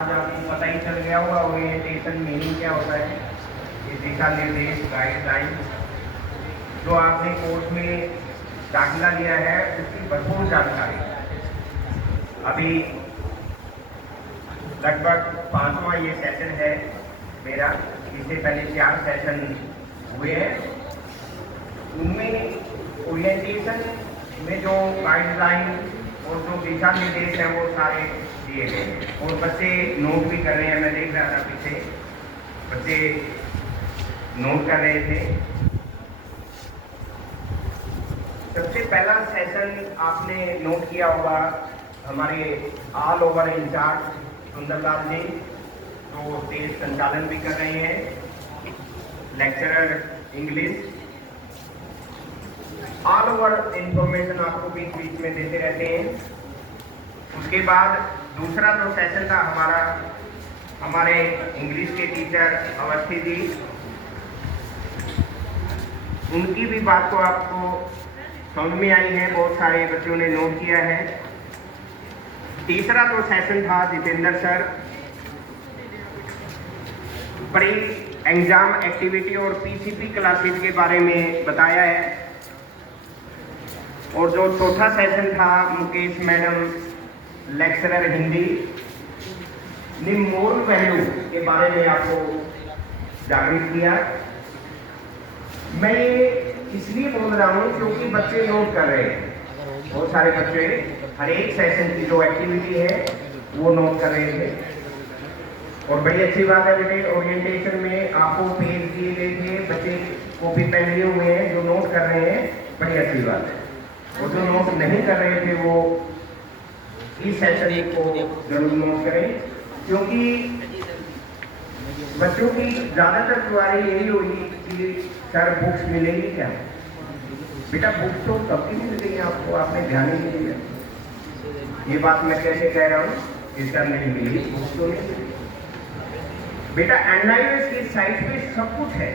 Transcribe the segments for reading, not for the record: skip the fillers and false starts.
आज आपको पता ही चल गया होगा ओरिएंटेशन मीनिंग क्या होता है। ये दिशा निर्देश गाइडलाइन जो आपने कोर्स में दाखिला लिया है उसकी भरपूर जानकारी अभी लगभग 5वां ये सेशन है मेरा। इससे पहले 4 सेशन हुए हैं। उनमें ओरिएंटेशन में जो गाइडलाइन और जो दिशा निर्देश है वो सारे दिए गए और बच्चे नोट भी कर रहे हैं। मैं देख रहा था पीछे बच्चे नोट कर रहे थे। सबसे पहला सेशन आपने नोट किया होगा हमारे ऑल ओवर इंचार्ज सुंदरलाल जी जो स्टेज संचालन भी कर रहे हैं, lecturer English. All over information आपको बीच बीच में देते रहते हैं। उसके बाद दूसरा जो सेशन था हमारे इंग्लिश के टीचर अवस्थी जी, उनकी भी बात को आपको समझ में आई है, बहुत सारे बच्चों ने नोट किया है। तीसरा जो सेशन था Jitendra sir, pre exam activity और पीसीपी क्लासेस के बारे में बताया है। और जो चौथा सेशन था मुकेश मैडम लेक्चरर हिंदी ने मोरल वैल्यू के बारे में आपको जागरूक किया। मैं ये इसलिए बोल रहा हूँ क्योंकि बच्चे नोट कर रहे हैं, बहुत सारे बच्चे हर एक सेशन की जो एक्टिविटी है वो नोट कर रहे थे और बड़ी अच्छी बात है बेटे। ओरिएंटेशन में आपको पेज दिए गए थे, बच्चे कॉपी पेन लिए हुए हैं जो नोट कर रहे हैं, बड़ी अच्छी बात है। और जो नोट नहीं कर रहे थे वो इस सेशन को जरूर नोट करें, क्योंकि बच्चों की ज़्यादातर सवारी यही होगी कि सर बुक्स मिलेगी क्या। बेटा बुक्स तो तब भी मिल गई आपको, आपने ध्यान ही नहीं दिया। ये बात मैं कैसे कह रहा हूँ कि सर नहीं मिली, बुक्स तो नहीं मिली। बेटा एनआईएस की साइट पे सब कुछ है।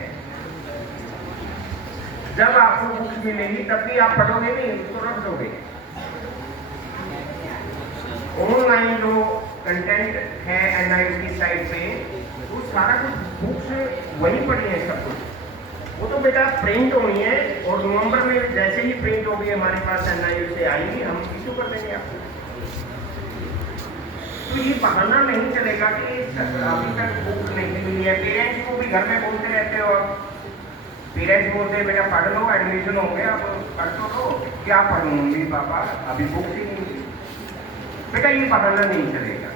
जब आपको बुक्स मिलेगी तब भी आप पढ़ोगे नहीं, उसको रख दोगे। ऑनलाइन जो कंटेंट है एनआईएस की साइट पे वो सारा कुछ बुक्स वहीं पड़ी है सब कुछ। वो तो बेटा प्रिंट होनी है और नवंबर में जैसे ही प्रिंट होगी हमारे पास एनआईएस से आएगी, हम इशू कर देंगे आपको। तो ये बहाना नहीं चलेगा कि अभी तक बुक नहीं मिली है। पेरेंट्स को भी घर में बोलते रहते हो, पेरेंट्स बोलते हैं बेटा पढ़ लो, एडमिशन हो गया, अब पढ़ तो लो। क्या पढ़ूँ मम्मी पापा, अभी बुक्स ही नहीं। बेटा ये बहाना नहीं चलेगा,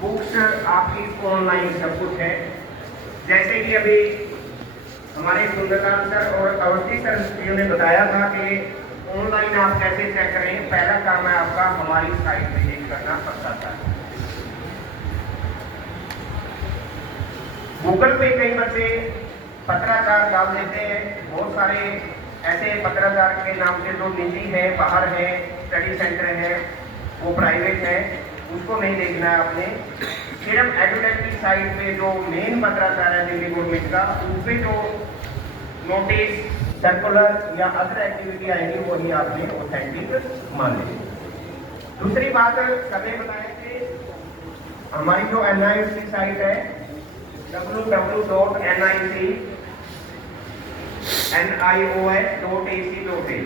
बुक्स आपकी ऑनलाइन सब कुछ है। जैसे कि अभी हमारे सुंदरलाल सर और अवस्थी सर ने बताया था कि ऑनलाइन आप कैसे चेक करें। पहला काम है आपका हमारी साइट विजिट करना पड़ता था। गूगल पे कई बच्चे पत्राचार डाल देते हैं, बहुत सारे ऐसे पत्राचार के नाम से जो निजी है, बाहर है, स्टडी सेंटर है, वो प्राइवेट है, उसको नहीं देखना है आपने। सिर्फ एडुटेक की साइट पे जो मेन पत्राचार है दिल्ली गवर्नमेंट का, उस पर जो नोटिस, सर्कुलर या अदर एक्टिविटी आएंगी वही आपने ऑथेंटिक मान ली। दूसरी बात सर ने बताया कि हमारी जो एनआईएस की साइट है www.nios.ac.in,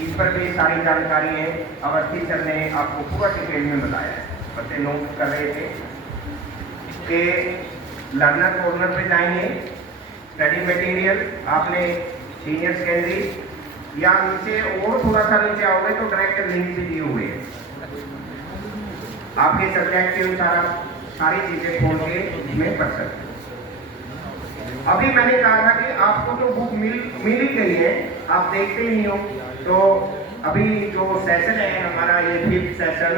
इस पर भी सारी जानकारी है। अवस्थी सर ने आपको पूरा डिटेल में बताया है। बच्चे नोट कर रहे थे कि लर्नर कॉर्नर पे जाएंगे, स्टडी मटेरियल आपने सीनियर सेकेंडरी या नीचे और थोड़ा सा नीचे आओगे तो डायरेक्ट लिंक भी दिए हुए हैं। आपके सब्जेक्ट के अनुसार सारी चीजें खोल के इसमें पढ़ सकते हैं। अभी मैंने कहा था कि आपको तो बुक मिल ही गई है, आप देखते ही नहीं हो। तो अभी जो सेशन है हमारा ये 5th session,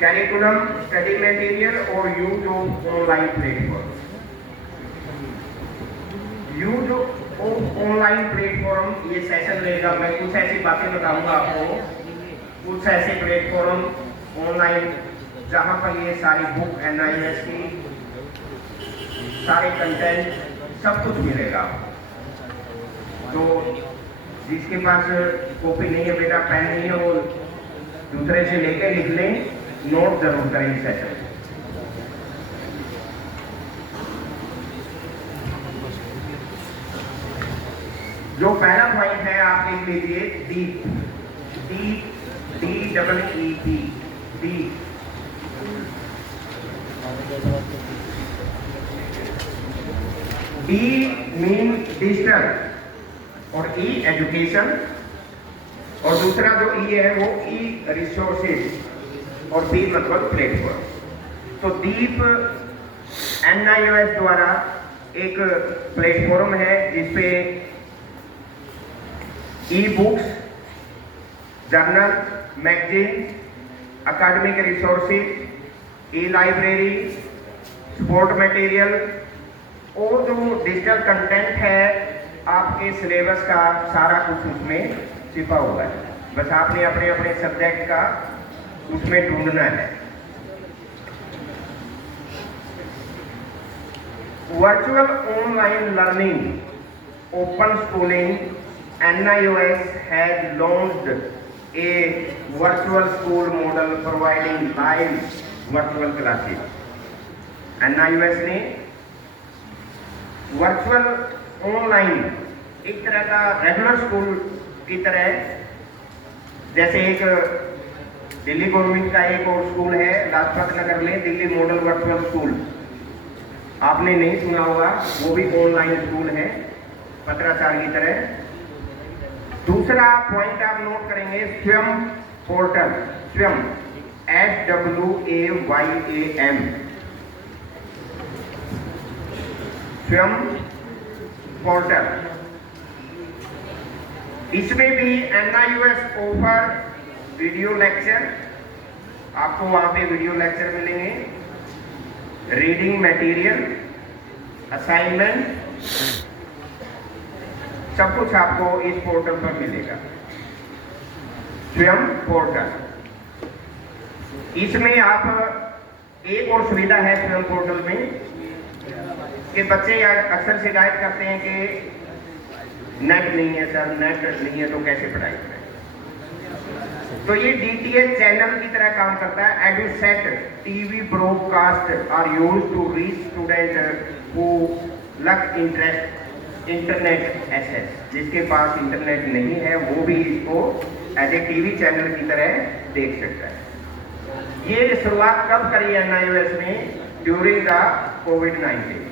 curriculum, study material और use of online platform. Use of online platform ये सेशन रहेगा। मैं कुछ ऐसी बातें बताऊंगा आपको, कुछ ऐसे प्लेटफॉर्म ऑनलाइन जहां पर ये सारी बुक एनआईएस की सारे कंटेंट सब कुछ मिलेगा। तो जिसके पास कॉपी नहीं है बेटा, पेन नहीं है, वो दूसरे से लेके लिख लें नोट जरूर करें इस सेशन। जो पहला पॉइंट है आप लिख लीजिए deep, DEEP, deep. D mean digital और ई एजुकेशन, और दूसरा जो ई है वो ई रिसोर्सेज और बी मतलब प्लेटफॉर्म। तो दीप NIOS द्वारा एक प्लेटफॉर्म है जिसपे e books, journal, magazine, academic resources, ई लाइब्रेरी, स्पोर्ट मटेरियल और जो डिजिटल कंटेंट है आपके सिलेबस का सारा कुछ उसमें छिपा हुआ है। बस आपने अपने अपने सब्जेक्ट का उसमें ढूंढना है। Virtual online learning, open schooling, NIOS has launched a virtual school model providing live virtual classes। NIOS ने वर्चुअल ऑनलाइन एक तरह का रेगुलर स्कूल की तरह, जैसे एक दिल्ली गवर्नमेंट का एक और स्कूल है लाजपत नगर में, दिल्ली मॉडल वर्चुअल स्कूल, आपने नहीं सुना होगा, वो भी ऑनलाइन स्कूल है पत्राचार की तरह। दूसरा पॉइंट आप नोट करेंगे स्वयं पोर्टल, स्वयं SWAYAM, स्वयं पोर्टल। इसमें भी NIOS ऑफर वीडियो लेक्चर, आपको वहां पे वीडियो लेक्चर मिलेंगे, रीडिंग मटेरियल, असाइनमेंट, सब कुछ आपको इस पोर्टल पर मिलेगा, स्वयं पोर्टल। इसमें आप एक और सुविधा है स्वयं पोर्टल में कि बच्चे अक्सर शिकायत करते हैं कि नेट नहीं है सर, नेट नहीं है तो कैसे पढ़ाई करें। तो ये DTH चैनल की तरह काम करता है। EduSet TV broadcast are used to reach student who lack internet access, जिसके पास इंटरनेट नहीं है वो भी इसको एज ए TV चैनल की तरह देख सकता है। ये शुरुआत कब करी NIOS ने? During the COVID-19,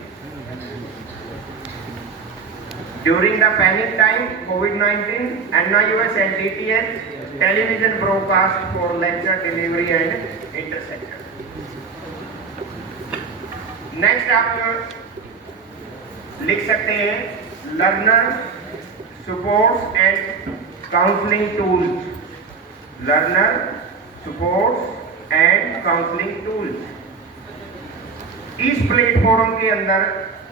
during the panic time COVID-19, NIOS and DTH television broadcast for lecture delivery and intersection. Next आप लिख सकते हैं learner supports and counselling tools, learner supports and counselling tools. इस प्लेटफॉर्म के अंदर